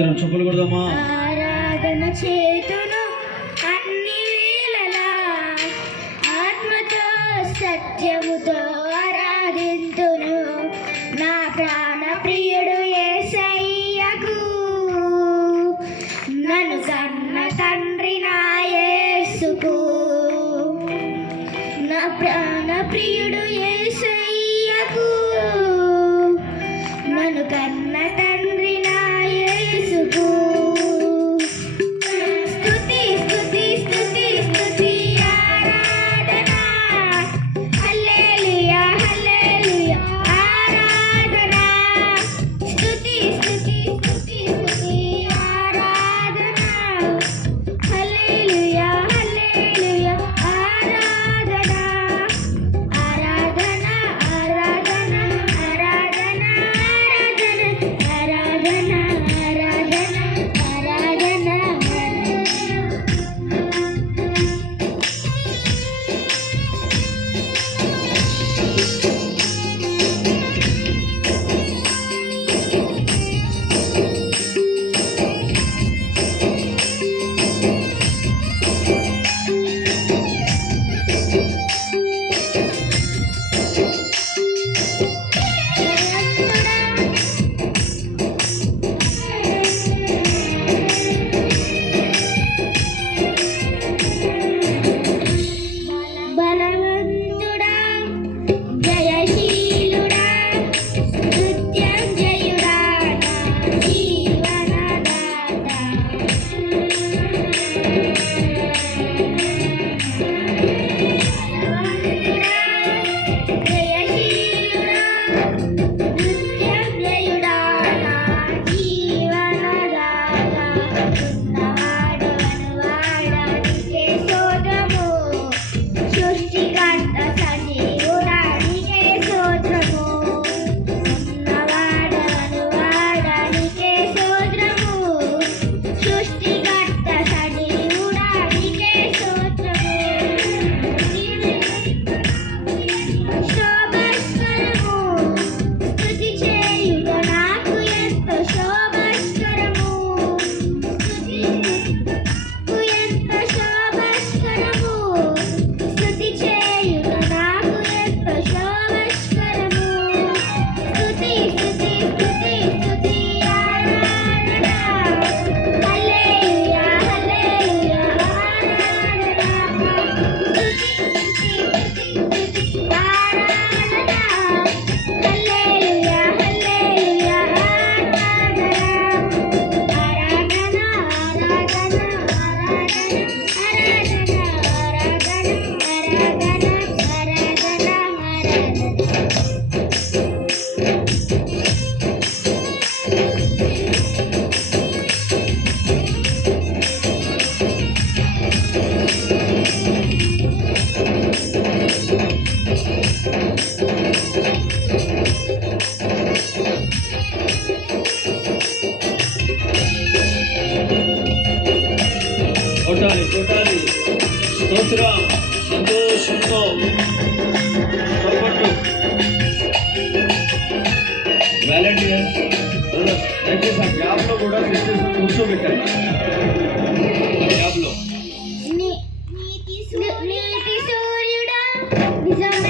అందరం చెప్పులు కొడదామా? ఆరాధన చేతును అన్ని వేళలా ఆత్మతో సత్యముతో ఆరాధింతును నా ప్రాణ ప్రియుడు యేసయ్యకు నన్ను కన్న తండ్రి నా యేసుకు నా ప్రాణ ప్రియుడు యేసయ్యకు నన్ను కన్న తండ్రి నా యేసుకు స్తుతి స్తుతి స్తుతి స్తుతి ఆరాధన హల్లెలూయా హల్లెలూయా ఆరాధన స్తుతి స్తుతి స్తుతి స్తుతి ఆరాధన హల్లెలూయా హల్లెలూయా ఆరాధన ఆరాధన ఆరాధన ఆరాధన ఆరాధన ఆరాధన బలవంతుడా జయశీలుడా మృత్యుంజయుడా నా జీవనదాత జయశీలుడా మృత్యుంజయుడా నా జీవనదాత ఉన్నవాడు అనువాడానికే స్తోత్రము సృష్టికర్త సజీవుడానికే స్తోత్రము ఉన్నవాడు అనువాడానికే స్తోత్రము సృష్టికర్త సజీవుడానికే స్తోత్రము శోభస్కరము స్తుతి చేయుట నాకు ఎంతో శోభస్కరము ఎంతో శోభస్కరము స్తుతి చేయుట నాకు ఎంతో శోభస్కరము స్తుతి స్తుతి స్తుతి స్తుతి ఆరాధన హల్లెలూయా హల్లెలూయా ఆరాధన స్తుతి స్తుతి స్తుతి ఆరాధన హల్లెలూయా హల్లెలూయా ఆరాధన ఆరాధన కొట్టాలి కొట్టాలి స్తోత్రం సంతోషంతో చప్పట్లు. వాలంటీర్స్ దయచేసి ఆ గ్యాప్లో కూడా సిస్టర్స్ కూర్చోబెట్టాలి. గ్యాప్లో నీతి సూర్యుడా నిజమే